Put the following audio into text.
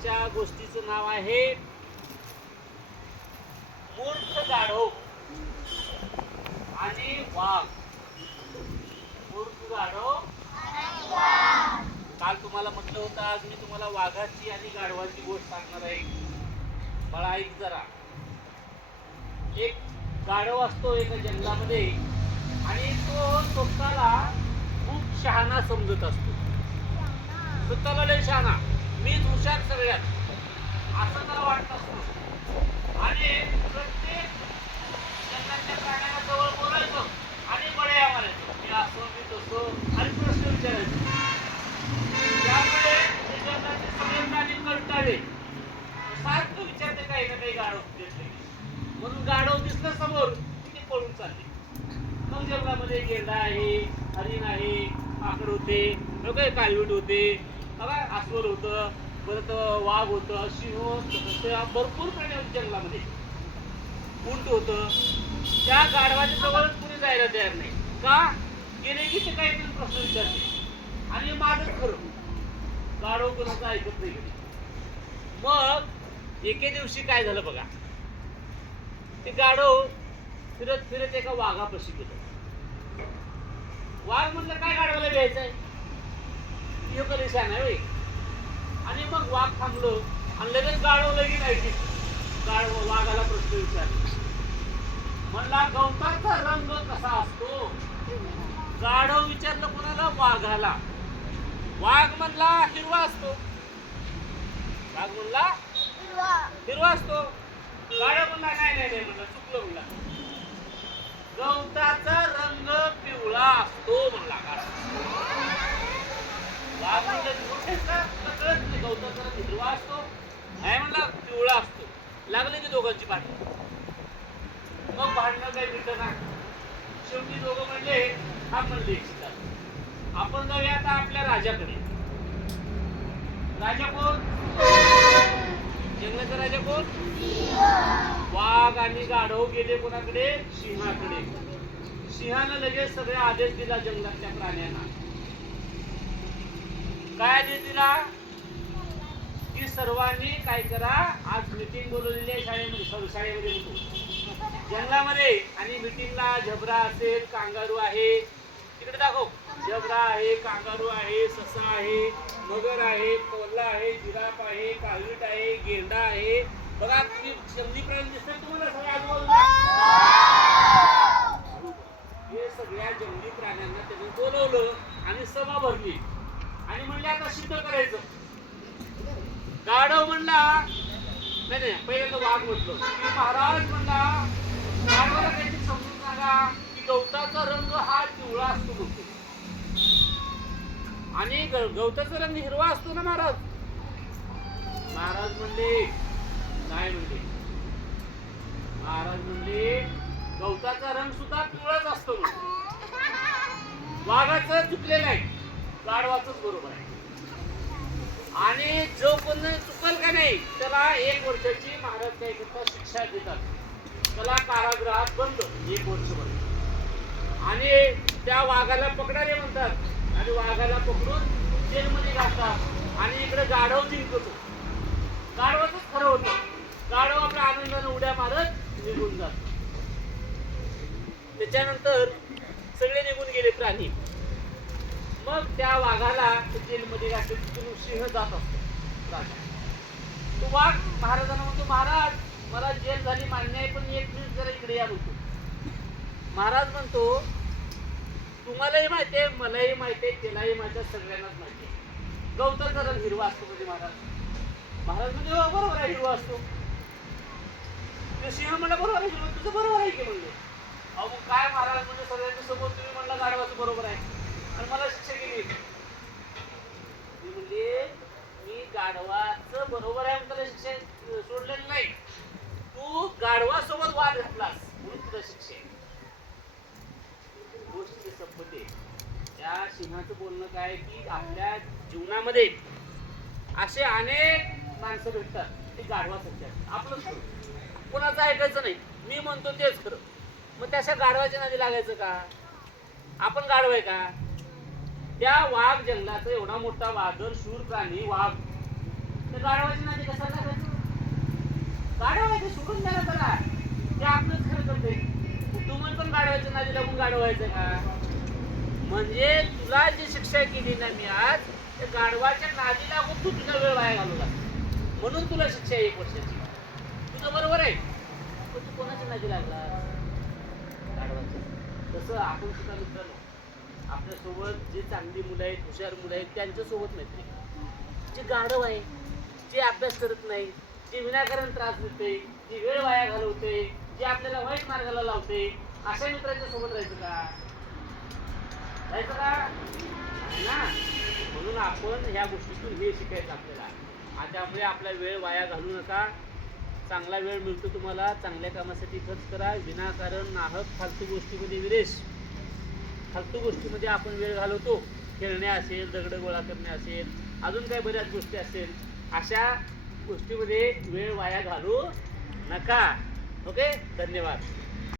आजच्या गोष्टीचं नाव आहे मूर्ख गाढव आणि वाघ. मूर्ख गाढव काल तुम्हाला म्हटलं होतं आज मी तुम्हाला वाघाची आणि गाढवाची गोष्ट सांगणार आहे. मला ऐक जरा. एक गाढव असतो एका जंगलामध्ये आणि तो स्वतःला खूप शहाणा समजत असतो. स्वतःला लय शहाणा. मीच हुशार सगळ्यात. असं तर वाटत असतं. आणि प्रत्येक जन्माच्या प्राण्याला जवळ बोलायचं आणि बळ्या मारायचं. मी असो मी तसं आणि प्रश्न विचारायचो. त्यामुळे ते सगळे प्राणी कंटाळे सारखं विचारते काही ना काही गाढव म्हणून गाढव दिसलं समोर की ते पळून चालले. मग जंगलामध्ये गेंडा आहे हरिण आहे आकड होते काय कालवीट होते. काय अस्वल होतं परत वाघ होतं सिंह होतं भरपूर प्राणी होते जंगलामध्ये. उंट होतं. त्या गाढवाच्या जवळच कुणी जायला तयार नाही. का? गेले की ते काहीतरी प्रश्न विचारते आणि माझं खरं. गाढव कोणाचं ऐकत नाही मग एके दिवशी काय झालं बघा. ते गाढव फिरत फिरत एका वाघापाशी गेलं. वाघ म्हटलं काय गाढवाला घ्यायचं आहे शान आहे होय. आणि मग वाघ थांबलो आणि लगेच गाढव लगेच ऐकली गाढव वाघाला प्रश्न विचारला. म्हणला गवताचा रंग कसा असतो? गाढव विचारलं कोणाला? वाघाला. वाघ म्हणला हिरवा असतो. वाघ म्हणला हिरवा असतो. गाढव म्हणला नाही नाही नाही म्हणला चुकलं म्हणला गवताचा रंग पिवळा असतो म्हणला गाढव वाघ म्हणलं "मोठेच का? तुला कळत नाही गवताचा रंग हिरवा असतो नाही म्हणला पिवळा असतो लागले की दोघांची भांडण मग भांडणं काही मिटत ना शेवटी दोघं म्हणले हा म्हणले "चला, आपण जाऊया आता आपल्या राजाकडे राजा कोण जंगलाचा राजा कोण वाघ आणि गाढव गेले कोणाकडे सिंहाकडे सिंहानं लगेच सगळे आदेश दिला जंगलातल्या प्राण्यांना काय देऊ तिला की सर्वांनी काय करा आज मीटिंग बोलवलेली आहे शाळेमध्ये सॉरी शाळेमध्ये होतो. जंगलामध्ये. आणि मीटिंगला झबरा असेल कांगारू आहे. तिकडे दाखव. जबरा आहे कांगारू आहे ससा आहे मगर आहे कोल्हा आहे जिराफ आहे कालवीट आहे गेंडा आहे. बघा तुम्ही जंगली प्राणी दिसतात तुम्हाला? सगळ्या आजूबाजूला हे सगळ्या जंगली प्राण्यांना त्यांनी बोलवलं आणि सभा भरली आणि म्हणले आता सिद्ध करायचं गाढव म्हणला नाही नाही पहिल्यांदा वाघ म्हटलं. महाराज म्हणला गाढवाला काहीतरी समजून सांगा की गवताचा रंग हा पिवळा असतो म्हणतो. आणि ग- गवताचा रंग हिरवा असतो ना महाराज? महाराज म्हणले नाही म्हणले. महाराज म्हणले गवताचा रंग सुद्धा पिवळाच असतो म्हणतो. वाघाचं चुकलेलं आहे. गाढवाचंच बरोबर आहे. आणि जो कोण चुकल का नाही त्याला एक वर्षाची महाराज काय करतात शिक्षा देतात. त्याला कारागृहात बंद एक वर्षभर. आणि त्या वाघाला पकडाले म्हणतात. आणि वाघाला पकडून जेलमध्ये घालतात. आणि इकडे गाढव जिंकतो. गाढवाचंच खरं होतं. गाढव आपल्या आनंदाने उड्या मारत निघून जात त्याच्यानंतर सगळे निघून गेले प्राणी. मग त्या वाघाला जेलमध्ये राहते तिथून सिंह जात असतो. राजा. तो वाघ महाराजांना म्हणतो महाराज मला जेल झाली मान्य आहे पण एक मिनिट जरा इकडे या होतो महाराज म्हणतो तुम्हालाही माहिती आहे मलाही माहिती आहे त्यालाही माहिती आहे सगळ्यांनाच माहिती आहे. गौतम रंग हिरवा असतो म्हणजे महाराज. महाराज म्हणजे बरोबर आहे हिरवा असतो. सिंह म्हणलं बरोबर आहे हिरवा तुझं बरोबर आहे की म्हणले अहो काय महाराज म्हणजे सगळ्यांच्या समोर तुम्ही म्हणला गाढवाचं बरोबर आहे आणि मला शिक्षा केली मी म्हणले मी गाढवाचं बरोबर आहे म्हणून तुला शिक्षा अं, सोडलेलं नाही तू गाढवासोबत वाद घातलास शिक्षा आहे त्या सिंहाचं बोलणं काय की आपल्या जीवनामध्ये असे अनेक माणसं भेटतात ते गाढवा सत्यात आपलं कोणाचं ऐकायचं नाही. मी म्हणतो तेच खरं. मग त्याच्या गाढवाच्या नादी लागायचं का? आपण गाढव आहे का? त्या वाघ जंगलाचा एवढा मोठा वादन शूर प्राणी वाघ. तर गाढवाची नादी कसा लागायचं? गाढव आहे ते सोडून द्या त्याला ते आपलंच खरं करते कुटुंब पण गाडवायचं ना तिला पण गाढवायचं का? म्हणजे तुला जी शिक्षा केली ना मी आज त्या गाढवाच्या नादी लागून तू तुझा वेळ वाया घालवला. म्हणून तुला शिक्षा एक वर्षाची. तुझं बरोबर आहे. पण तू कोणाच्या नादी लागला? गाढवाच्या. तसं आपण सुद्धा मित्रांनो आपल्यासोबत जे चांगली मुलं आहेत हुशार मुलं आहेत त्यांच्यासोबत मैत्री. जे गाढव आहे जे अभ्यास करत नाही जी विनाकारण त्रास देते जी वेळ वाया घालवते जी आपल्याला वाईट मार्गाला लावते अशा मित्राच्या सोबत राहायचं का? राहायचं का? ना? म्हणून आपण ह्या गोष्टीतून हे शिकायचं आपल्याला. आणि त्यामुळे आपला वेळ वाया घालू नका. चांगला वेळ मिळतो तुम्हाला. चांगल्या कामासाठी खर्च करा. विनाकारण नाहक फालतू गोष्टीमध्ये विरेश फालतू गोष्टीमध्ये आपण वेळ घालवतो. खेळणे असेल दगड गोळा करणे असेल अजून काही बऱ्याच गोष्टी असेल अशा गोष्टीमध्ये वेळ वाया घालू नका. ओके धन्यवाद.